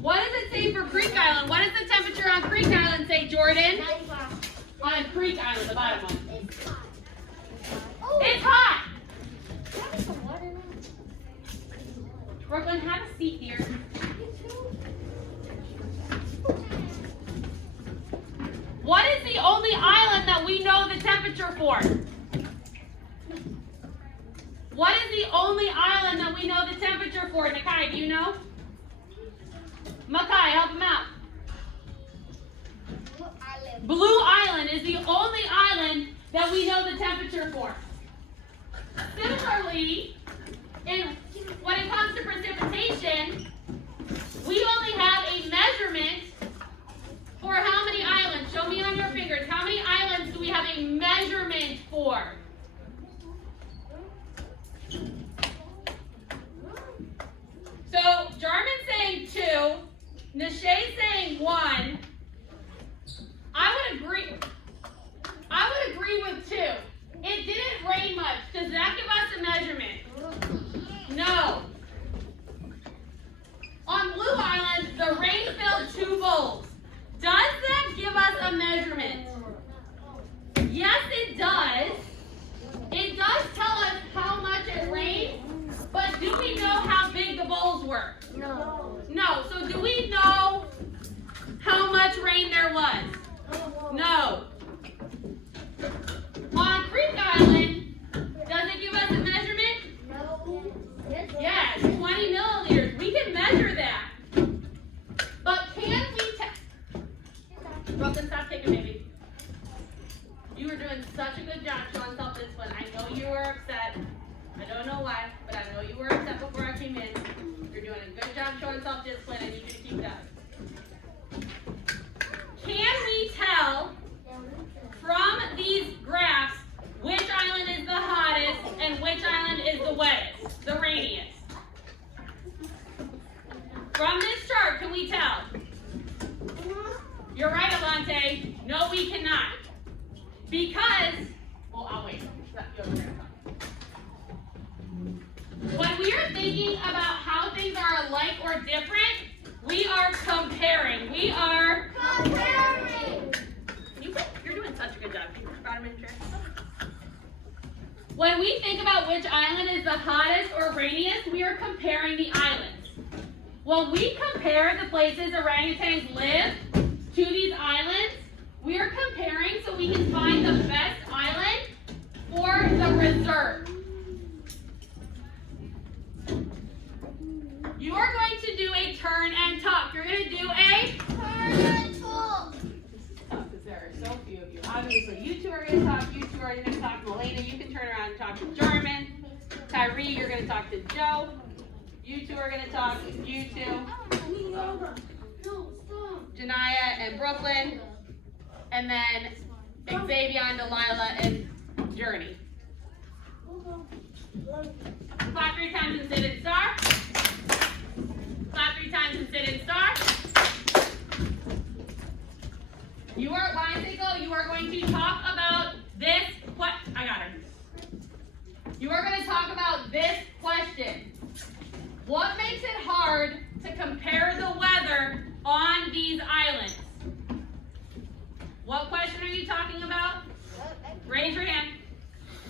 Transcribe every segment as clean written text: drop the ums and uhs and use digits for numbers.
What does it say for Creek Island? What does the temperature on Creek Island say, Jordan? On Creek Island, the bottom one. It's hot. Brooklyn, have a seat here. What is the only island that we know the temperature for? What is the only island that we know the temperature for? Nakai, do you know? Makai, help him out. Blue Island is the only island that we know the temperature for. Similarly, when it comes to precipitation, we only have a measurement for how many islands? Show me on your fingers. How many islands do we have a measurement for? So, Jarman's saying 2. Nashay's saying 1. I would agree with 2. It didn't rain much. Does that give us a measurement? No. On Blue Island, the rain filled 2 bowls. Does that give us a measurement? Yes, it does. It does tell us how much it rained, but do we know how big the bowls were? No. No. So do we know how much rain there was? No. On Creek Island, does it give us a measurement? No. Yes, 20 milliliters. We can measure that. But can we Brooklyn, stop taking baby. You were doing such a good job showing self-discipline. I know you were upset. I don't know why, but I know you were upset before I came in. You're doing a good job showing self-discipline. I need you to keep it up. Can we tell from these graphs which island is the hottest and which island is the wettest, the rainiest? From this chart, can we tell? You're right, Alante. No, we cannot. Because, well, I'll wait. When we are thinking about how things are alike or different, we are comparing. We are comparing. You're doing such a good job. Can you brought him in, Trish? When we think about which island is the hottest or rainiest, we are comparing the islands. When we compare the places orangutans live to these islands, we are comparing so we can find the best island for the reserve. You are going to do a turn and talk. You're going to do a turn and talk. This is tough because there are so few of you. Obviously, you two are going to talk. You two are going to talk. Melena, you can turn around and talk to Jarman. Tyree, you're going to talk to Joe. You two are going to talk. You two. Janiyah and Brooklyn. And then Xavier and Delilah and Journey. Clap 3 times and sit and star. Clap 3 times and sit and star. You are, when I say go, you are going to talk about this. What? I got her. You are going to talk about this question. What makes it hard to compare the weather on these islands? What question are you talking about? Raise your hand.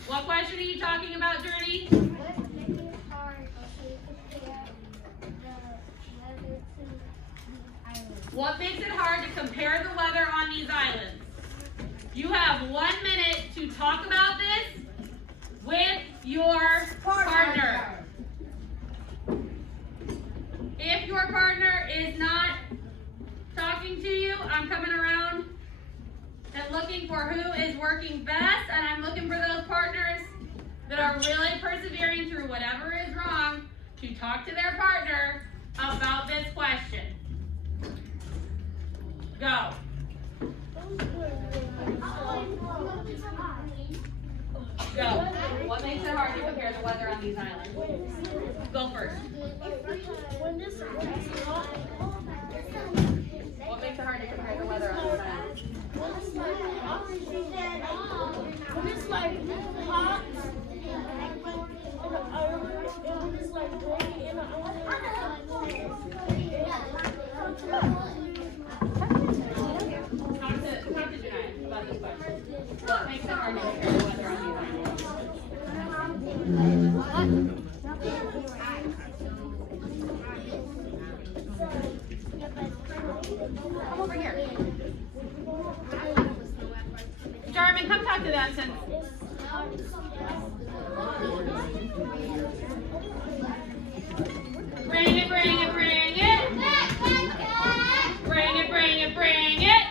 What question are you talking about, Journey? What makes it hard to compare the weather to these islands? What makes it hard to compare the weather on these islands? You have 1 minute to talk about this with your partner. If your partner is not talking to you, I'm coming around and looking for who is working best, and I'm looking for those partners that are really persevering through whatever is wrong to talk to their partner about this question. Go. Go. What makes it hard to compare the weather on these islands? Go first. What makes it hard to compare the weather on these islands? When it's like hot, and it's like raining in the Come over here. Jarman, come talk to them since. Bring it, bring it, bring it. Bring it, bring it, bring it.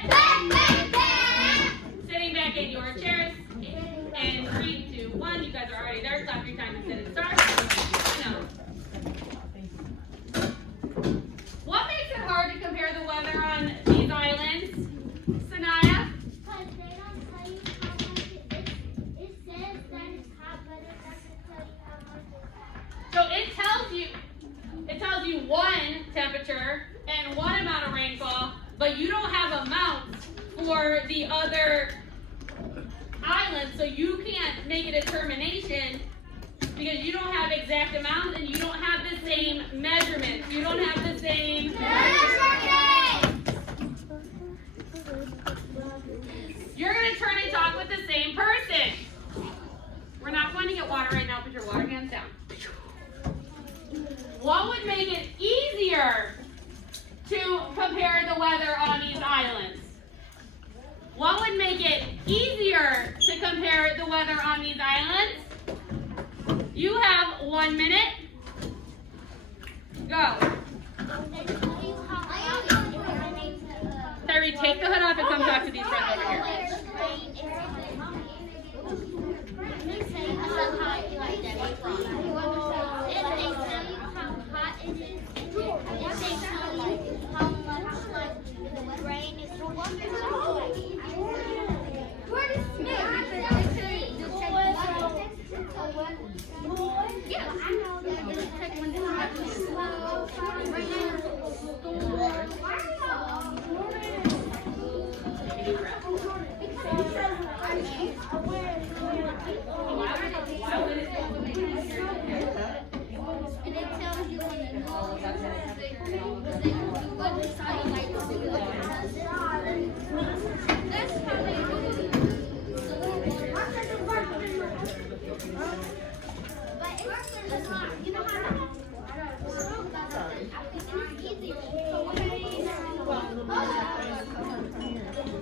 Sitting back in your chairs. And 3, 2, 1. You guys are already there. Stop your time and sit and start. I know. What makes it hard to compare the weather on these islands? Sanaya? Because they don't tell you how much it says that it's hot, but it doesn't tell you how much it's hot. So it tells you one temperature and one amount of rainfall, but you don't have amounts for the other islands, so you can't make a determination because you don't have exact amounts and you don't have the same measurements. You don't have the same measurements. You're going to turn and talk with the same person. We're not going to get water right now. Put your water hands down. What would make it easier to compare the weather on these islands? What would make it easier to compare the weather on these islands? You have 1 minute. Go. Terry, take the hood off and come talk to these friends over here.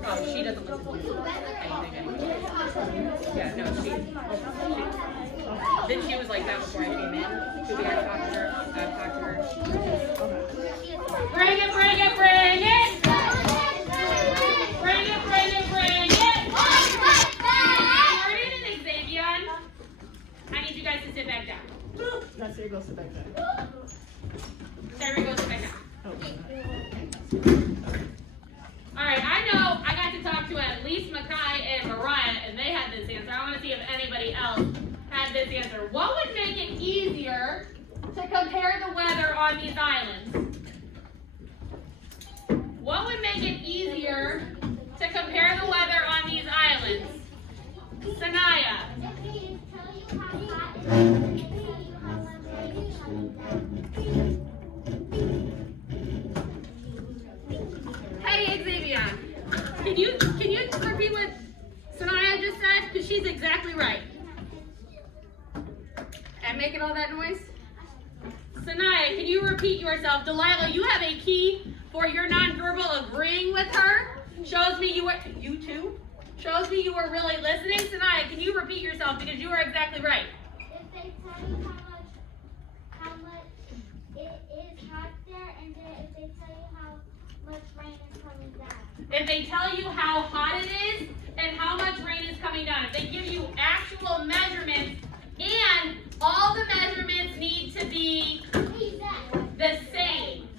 Oh, she doesn't listen to anything. Yeah, no, then she was like that before I came in. So we had talked to her. Bring it, bring it, bring it. Bring it, bring it, bring it. Jordan and Xavier, I need you guys to sit back down. No, Sarah, go sit back down. Sarah, go sit back down. Alright, I know I got to talk to at least Makai and Mariah, and they had this answer. I want to see if anybody else had this answer. What would make it easier to compare the weather on these islands? What would make it easier to compare the weather on these islands? Sanaya. Hey, Xavier. Can you repeat what Sanaya just said? Because she's exactly right. And making all that noise? Sanaya, can you repeat yourself? Delilah, you have a key for your nonverbal agreeing with her. Shows me you were really listening. Sanaya, can you repeat yourself because you are exactly right? If they tell you how much it is hot there, and then if they tell you how much rain is coming down. If they tell you how hot it is and how much rain is coming down, if they give you actual measurements and all the measurements need to be the same,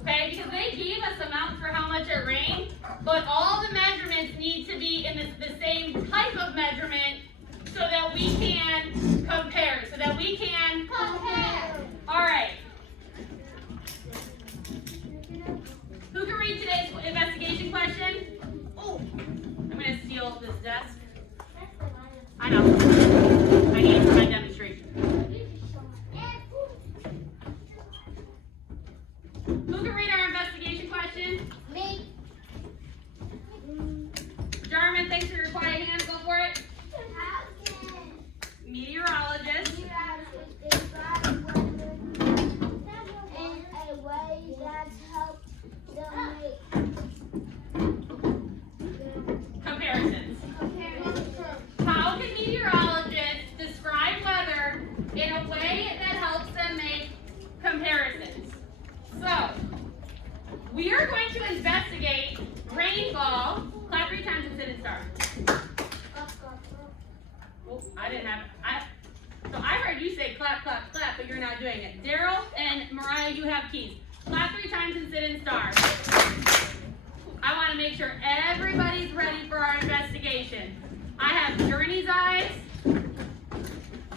okay? Because they gave us amounts for how much it rained, but all the measurements need to be in the same type of measurement so that we can compare, All right. Who can read today's investigation question? Oh, I'm going to steal this desk. I know. I need it for my demonstration. Who can read our investigation question? Me. Jarman, thanks for your quiet hands. Go for it. Meteorologist. In a way that helped them make We are going to investigate rainfall. Clap 3 times and sit and start. Oh, I didn't have. So I heard you say clap, clap, clap, but you're not doing it. Daryl and Mariah, you have keys. Clap 3 times and sit and start. I want to make sure everybody's ready for our investigation. I have Journey's eyes.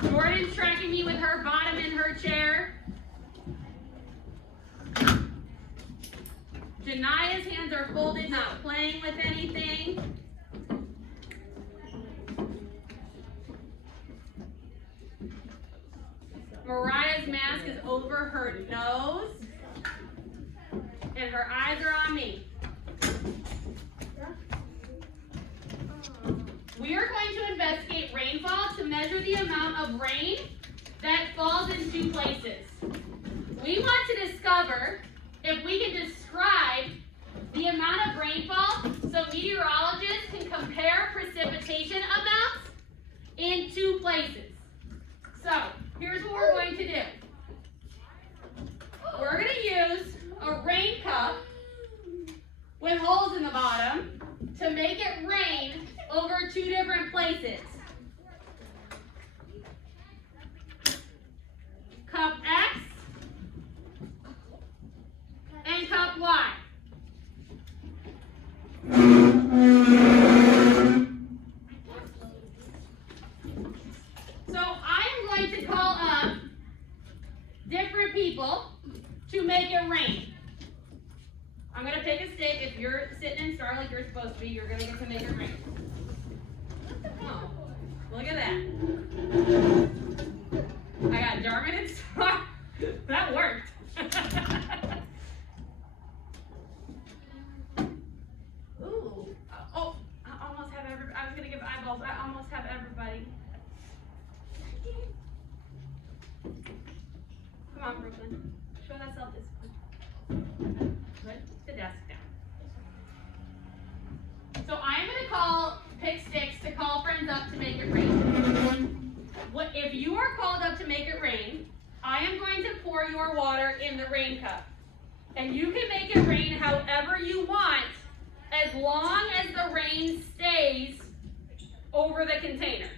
Jordan's tracking me with her bottom in her chair. Jania's hands are folded, not playing with anything. Mariah's mask is over her nose. And her eyes are on me. We are going to investigate rainfall to measure the amount of rain that falls in 2 places. We want to discover if we can describe the amount of rainfall so meteorologists can compare precipitation amounts in 2 places. So, here's what we're going to do. We're going to use a rain cup with holes in the bottom to make it rain over 2 different places. Cup X and cup Y. So I'm going to call up different people to make it rain. I'm going to take a stick. If you're sitting in star like you're supposed to be, you're going to get to make it rain. Oh, look at that. I got Jarman and Star. That worked. Ooh. Oh, I almost have everybody. I was going to give eyeballs. I almost have everybody. Come on, Brooklyn. Show that self-discipline. Put the desk down. So I'm going to pick sticks to call friends up to make it rain. If you are called up to make it rain, I am going to pour your water in the rain cup. And you can make it rain however you want, as long as the rain stays over the container.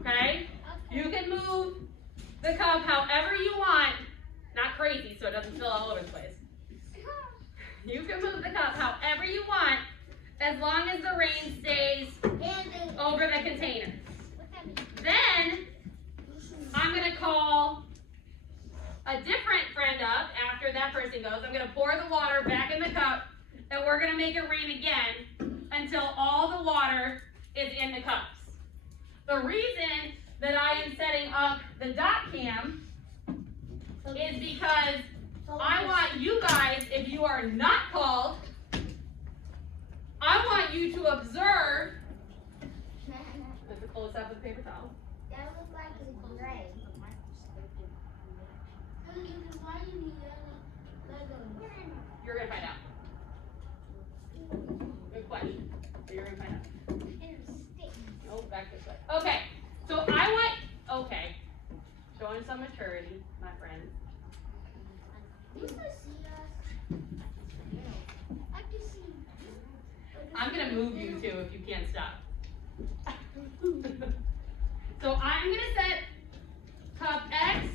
Okay? You can move the cup however you want, not crazy so it doesn't spill all over the place. You can move the cup however you want, as long as the rain stays over the container. Then, I'm going to call a different friend up after that person goes. I'm going to pour the water back in the cup, and we're going to make it rain again until all the water is in the cups. The reason that I am setting up the dot cam is because I want you guys, if you are not called, I want you to observe. Let's close up with paper towel. That looks like it's gray. You're going to find out. Good question. But you're going to find out. Oh, back this way. Okay. So okay. Showing some maturity, my friend. I'm going to move you too if you can't stop. So I'm going to set cup X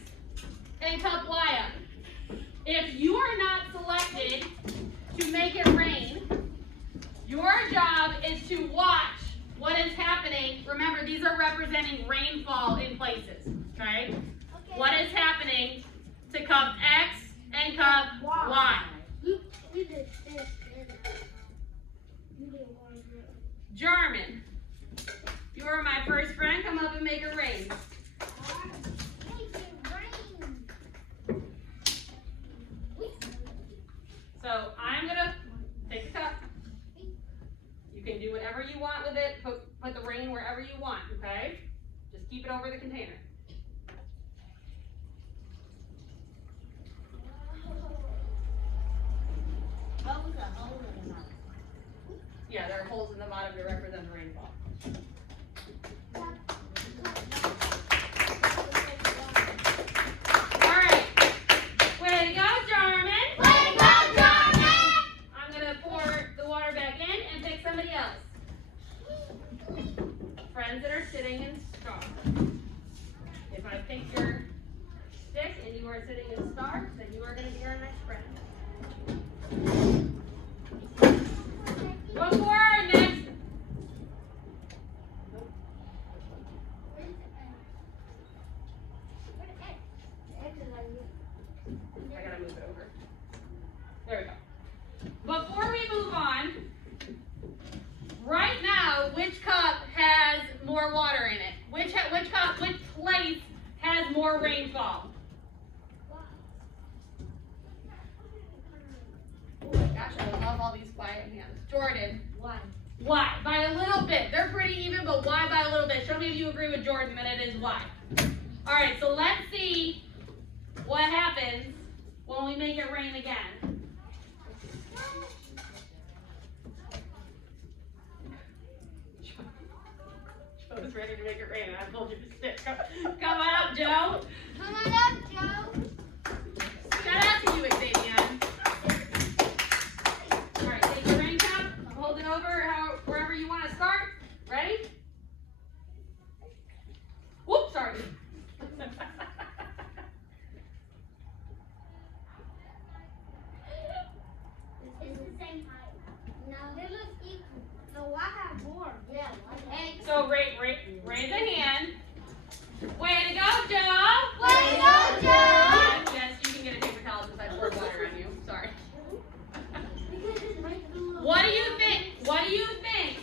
and cup Y up. If you are not selected to make it rain, your job is to watch what is happening. Remember, these are representing rainfall in places, okay? What is happening to cup X and cup Y? German, you are my first friend. Come up and make it rain. So I'm going to take a cup. You can do whatever you want with it. Put the rain wherever you want, okay? Just keep it over the container. Yeah, there are holes in the bottom to represent the rainfall. All right. Way to go, Jarman. Way to go, Jarman. before we move on, right now, which cup has more water in it? Which place has more rainfall? Oh my gosh, I love all these quiet hands. Jordan. Why? Why? By a little bit. They're pretty even, but why by a little bit? Show me if you agree with Jordan that it is why. All right, so let's see what happens when we make it rain again. Joe's ready to make it rain, and I told you to stick. Come on up, Joe. Come on up, Joe. Shout out to you, Xavier. All right, take your rain cup, hold it over wherever you want to start. Ready? Whoops, sorry. It's the same height. No, they look equal. So I have more. Yeah. Hey. So raise a hand. Way to go, Joe! Way to go, Joe! Yes, you can get a paper towel since I poured water on you. Sorry. What do you think? What do you think?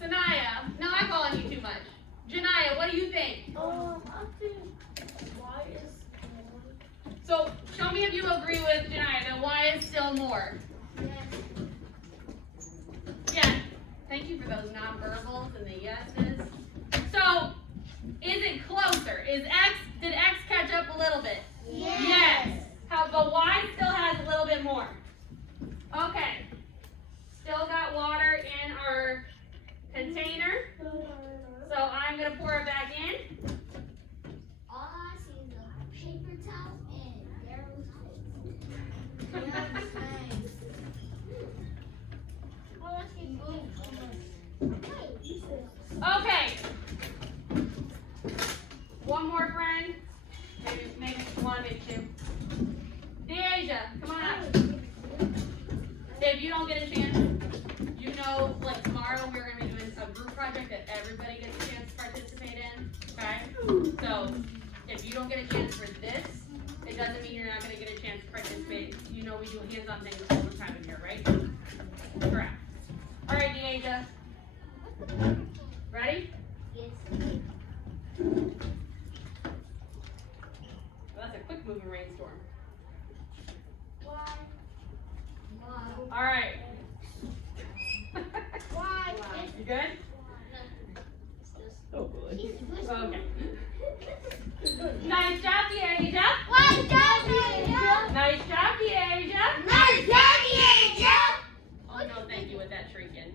Sanaya, no, I'm calling you too much. Janaya, what do you think? I think why is more? So show me if you agree with Janaya that Y is still more. Yes. Thank you for those nonverbals and the yeses. So, is it closer? Did X catch up a little bit? Yes. But Y still has a little bit more. Okay. Still got water in our container. So I'm going to pour it back in. All I see is a paper towel and Daryl's Okay. One more friend. Maybe one, maybe two. Deasia, come on up. If you don't get a chance, you know, like tomorrow we're going to be doing a group project that everybody gets a chance to participate in. Okay? So, if you don't get a chance for this, it doesn't mean you're not going to get a chance to participate. You know we do hands-on things all the time in here, right? Correct. All right, Deasia. Ready? Yes. Well, that's a quick moving rainstorm. Why? All right. Why? You good? Oh boy. Okay. Nice job, Deasia. Nice job, Angel. Nice job, Deasia. Nice job, Angel. Oh, no, thank you with that shrieking.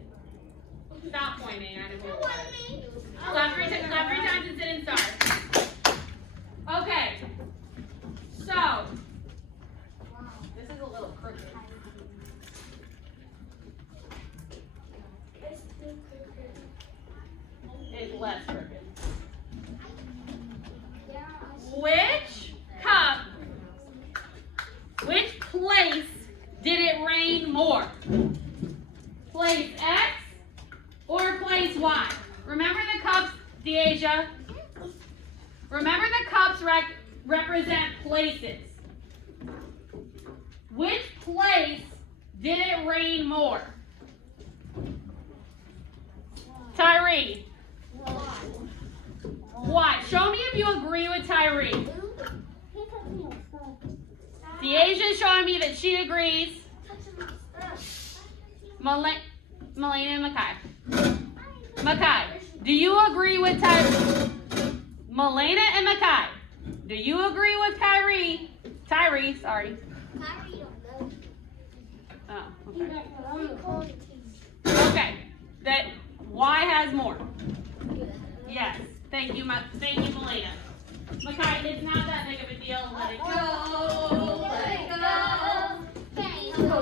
Stop pointing. I don't know What why. do you mean? Clap three times and sit and start. Okay. So, this is a little crooked. It's less crooked. Which place did it rain more? Place X or place Y? Remember the cups, Deasia? Remember the cups represent places. Which place did it rain more? Tyree. Why? Show me if you agree with Tyree. Deasia's showing me that she agrees. Melena and Makai. Makai, do you agree with Tyree? Melena and Makai, do you agree with Tyree? Tyree, sorry. Oh, okay. Okay, that Y has more. Yes. Thank you, Melena. Makai, it's not that big of a deal. Let it go. Let it go. All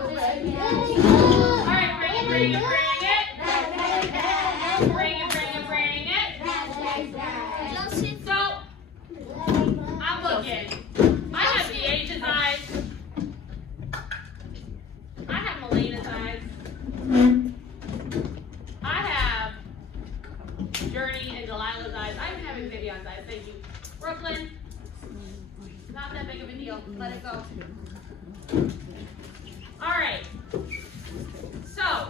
right, bring it. Bring it. So, I'm looking. I have Deasia's eyes. I have Melena's eyes. I have Journey and Delilah's eyes. I even have Xavier's eyes. Thank you. Brooklyn, not that big of a deal. Let it go. All right. So,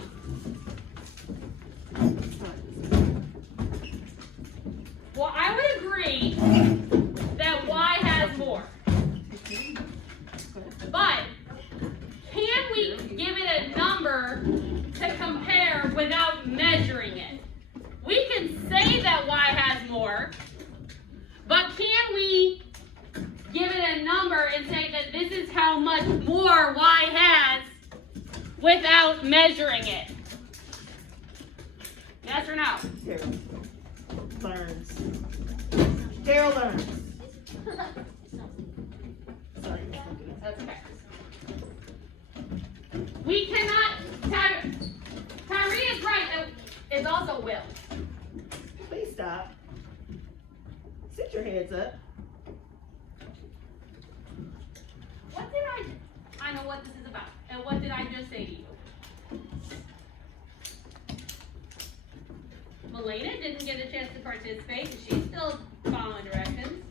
well, I would agree that Y has more. But can we give it a number to compare without measuring it? We can say that Y has more, but can we give it a number and say that this is how much more Y has without measuring it? Yes or no? Daryl learns. Daryl learns. Sorry. That's okay. We cannot, Tyree is right, it's also will. Please stop. Sit your heads up. What did I know what this is about. And what did I just say to you? Melena didn't get a chance to participate. She's still following directions.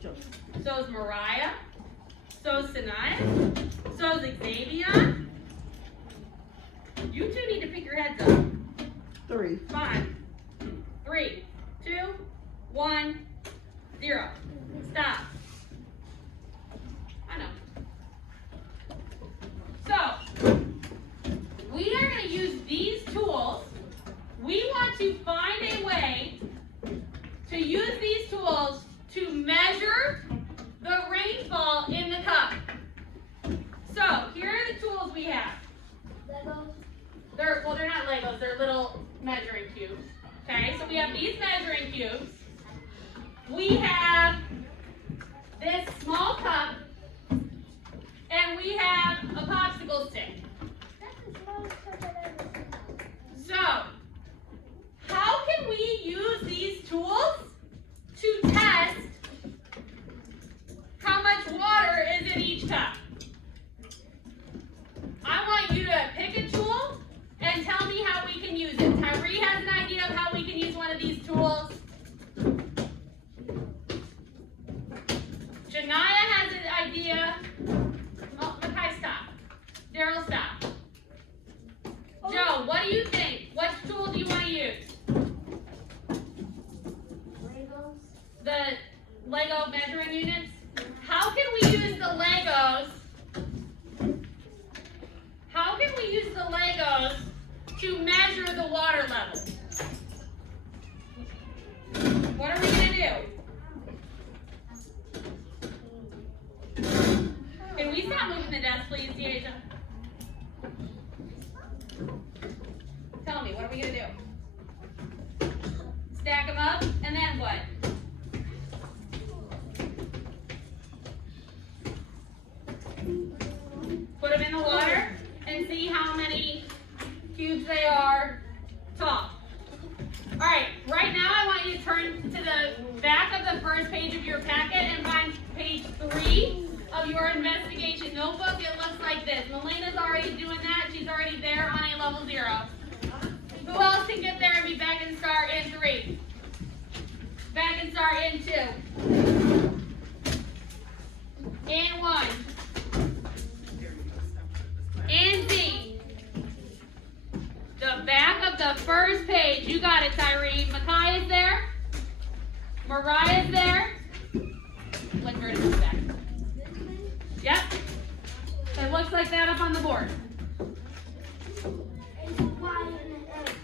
So is Mariah. So is Sanaya. So is Xavier. You two need to pick your heads up. 3. 5, 3, 2, 1, 0. Stop. I know. So, we are going to use these tools. We want to find a way to use these tools to measure the rainfall in the cup. So, here are the tools we have. Legos. They're not Legos, they're little measuring cubes. Okay, so we have these measuring cubes. We have this small cup, and we have a popsicle stick. That's the smallest cup I've ever seen. So, how can we use these tools to test how much water is in each cup? I want you to pick a tool and tell me how we can use it. Tyree has an idea of how we can use one of these tools. Janaya has an idea. Oh, Makai, stop. Daryl, stop. Joe, what do you think? What tool do you want to use? Legos. The Lego measuring units? How can we use the Legos? How can we use the Legos to measure the water level? What are we going to do? Can we stop moving the desk, please, Deasia? Tell me, what are we going to do? Stack them up, and then what? Put them in the water and see how many cubes they are tall. All right, right now I want you to turn to the back of the first page of your packet and find page 3 of your investigation notebook. It looks like this. Melena's already doing that. She's already there on a level 0. Who else can get there and be back and start in 3? Back and start in 2. In 1. In Z. The back of the first page. You got it, Tyree. Makai is there. Mariah is there. Let's turn it to the back. Yep. It looks like that up on the board.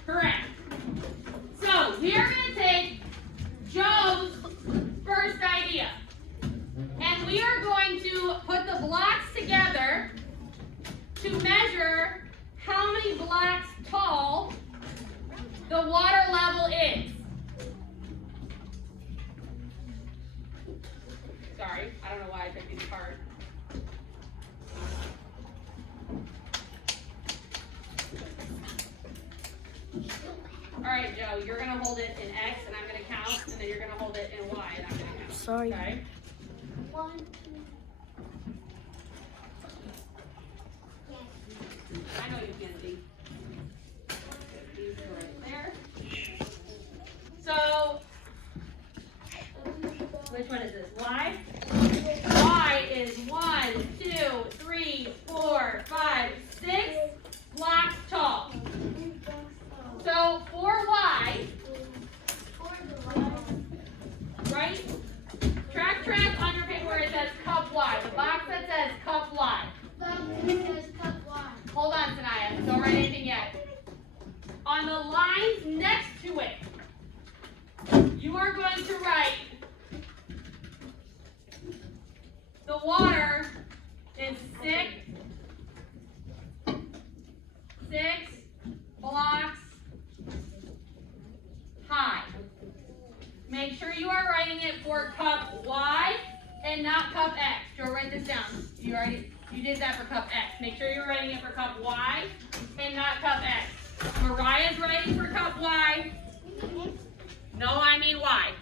Correct. So we are going to take Joe's first idea. And we are going to put the blocks together to measure how many blocks tall the water level is. Sorry, I don't know why I took these apart. All right, Joe, you're going to hold it in X, and I'm going to count, and then you're going to hold it in Y, and I'm going to count. Sorry. Okay? 1, 2. I know you can see. These are right there. So, which one is this? Y? Y is 1, 2, You did that for cup X. Make sure you're writing it for cup Y and not cup X. Mariah's writing for cup Y. No, I mean Y.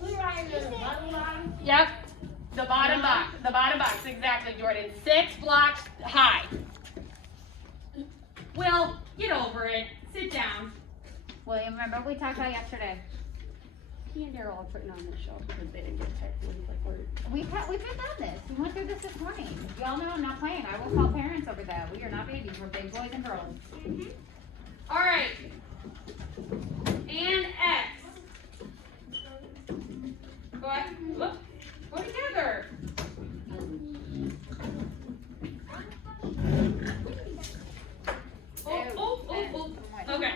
We're writing the bottom line. Yep. The bottom box. The bottom box. Exactly, Jordan. 6 blocks high. Will, get over it. Sit down. William, remember what we talked about yesterday? He and Daryl are putting on this show because they didn't get text. We've been done this. We went through this morning. Y'all know I'm not playing. I will call parents over that. We are not babies. We're big boys and girls. All right. And X. Go ahead. Look. Go together. Oh. Okay.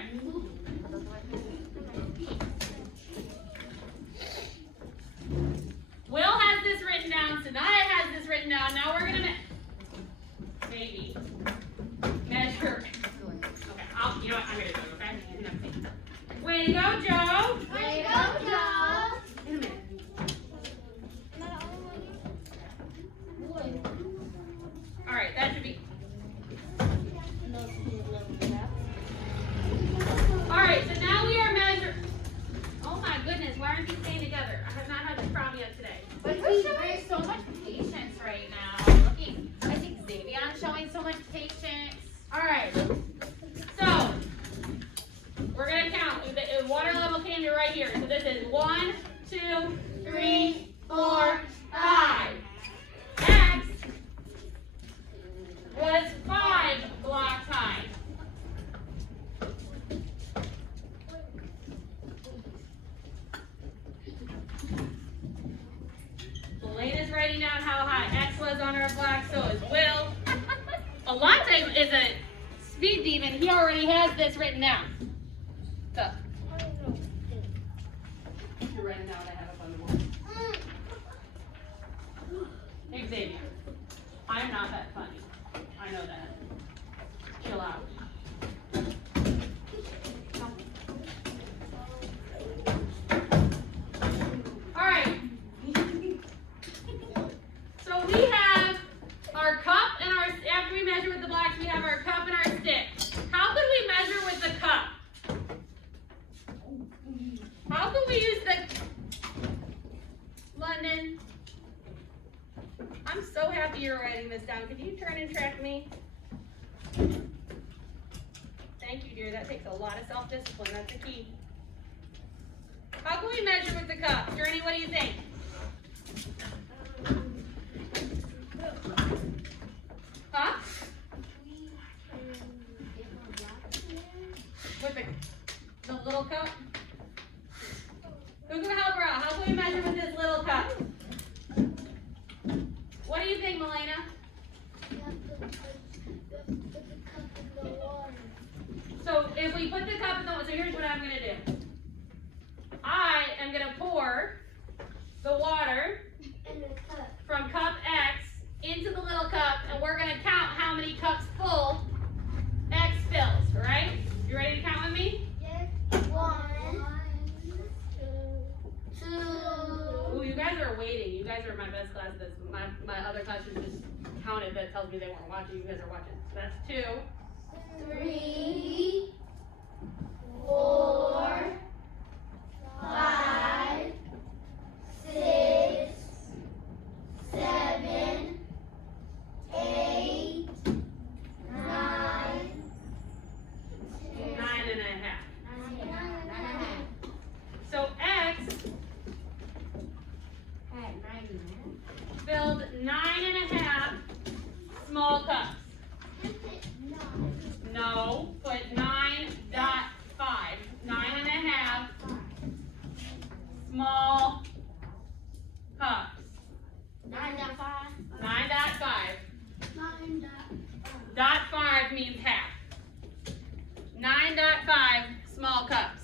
Will has this written down. Sanaya has this written down. Now we're gonna maybe measure. Okay. You know what? I'm gonna do it. Okay. Way to go, Joe. Way to go, Joe. In a minute. All right. That should be. All right. So now we are measuring. Oh my goodness. Why aren't you staying together? I have not had this problem yet today. But you're showing so much patience right now. Looking, I think Xavion's showing so much patience. All right. So we're gonna count. The water level came to right here. So this is 1, 2, 3, 4, 5. X was 5 blocks high. Elena's writing down how high X was on our block, so is Will. Alante is a speed demon. He already has this written down. So. You're writing down what I have up on the board. Hey, Xavier. I'm not that funny. I know that. Chill out. All right. So we have our cup and our, after we measure with the blocks, we have our cup and our stick. How could we measure with the cup? How can we use the, London? I'm so happy you're writing this down. Could you turn and track me? Thank you, dear. That takes a lot of self-discipline. That's the key. How can we measure with the cup? Journey, what do you think? Huh? With the little cup? Who's gonna help her out? How can we measure with this little cup? What do you think, Melena? So if we put the cup in the water, so here's what I'm gonna do. I am gonna pour the water from cup X into the little cup, and we're gonna count how many cups full X fills, right? You ready to count with me? Yes. 1, 2. Ooh, you guys are waiting. You guys are my best class. My other classes just counted. That tells me they weren't watching. You guys are watching. So that's 2. 3, 4, 5, 6, 7, 8, 9, 10. 9.5. So X filled 9.5 small cups. No, put 9.5. 9.5 small cups. 9.5. 9.5. Dot 5 means half. 9.5 small cups.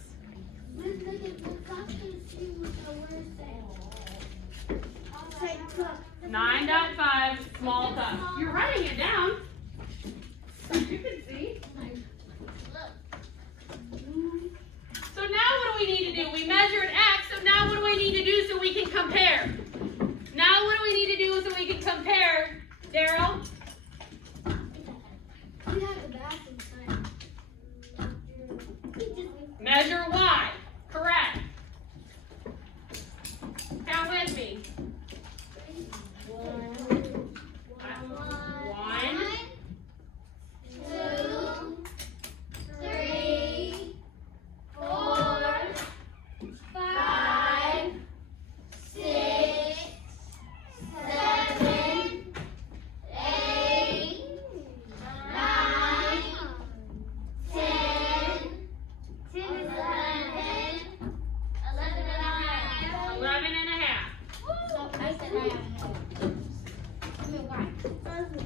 9.5 small cups. You're writing it down. You can see. So now what do we need to do? We measured X, so now what do we need to do so we can compare? Now what do we need to do so we can compare, Daryl?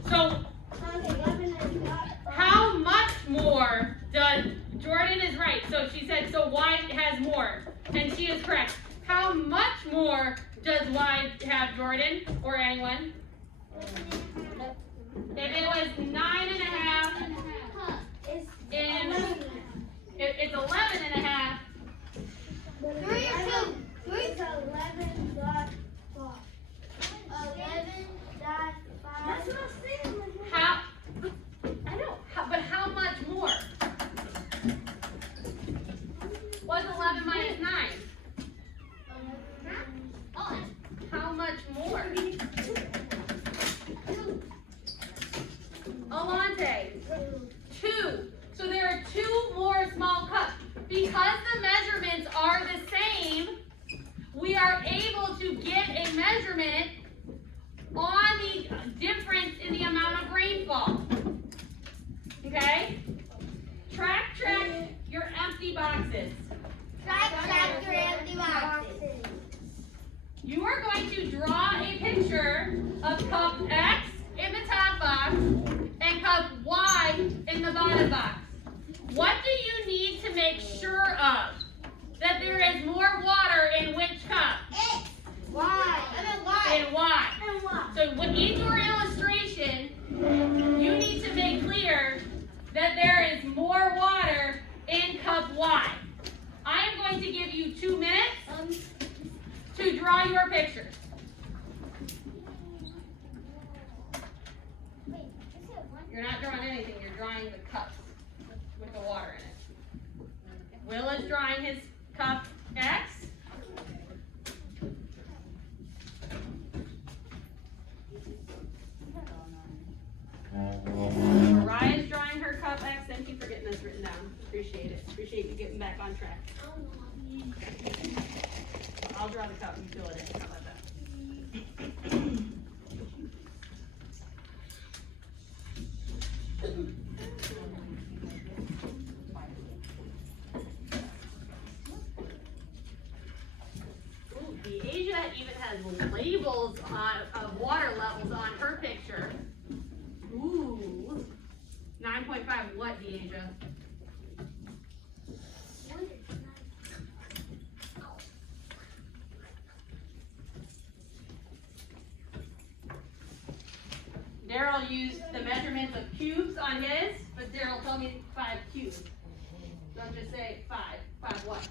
So how much more does, Jordan is right. So she said, so Y has more. And she is correct. How much more does Y have, Jordan? Or anyone? If it was 9.5 in, it's 11.5. 3 or 2? 3 is 11.5. 11.5. That's what I'm saying. How, I know, but how much more? What's 11 minus 9? How much more? Alante. 2. So there are 2 more small cups. Because the measurements are the same, we are able to get a measurement on the difference in the amount of rainfall. Okay? Track your empty boxes. Track your empty boxes. You are going to draw a picture of cup X in the top box and cup Y in the bottom box. What do you need to make sure of? That there is more water in which cup? X. Y. And then Y. In Y. And Y. So in your illustration, you need to make clear that there is more water in cup Y. I am going to give you 2 minutes to draw your pictures. You're not drawing anything, you're drawing the cups with the water in it. Will is drawing his cup X. Mariah's drawing her cup X. Thank you for getting this written down. Appreciate it. Appreciate you getting back on track. I'll draw the cup and fill it in. How about that? Ooh, Deasia even has labels of water levels on her picture. Ooh. 9.5 what, Deasia? Daryl used the measurements of cubes on his, but Daryl told me 5 cubes. Don't just say 5. 5 what?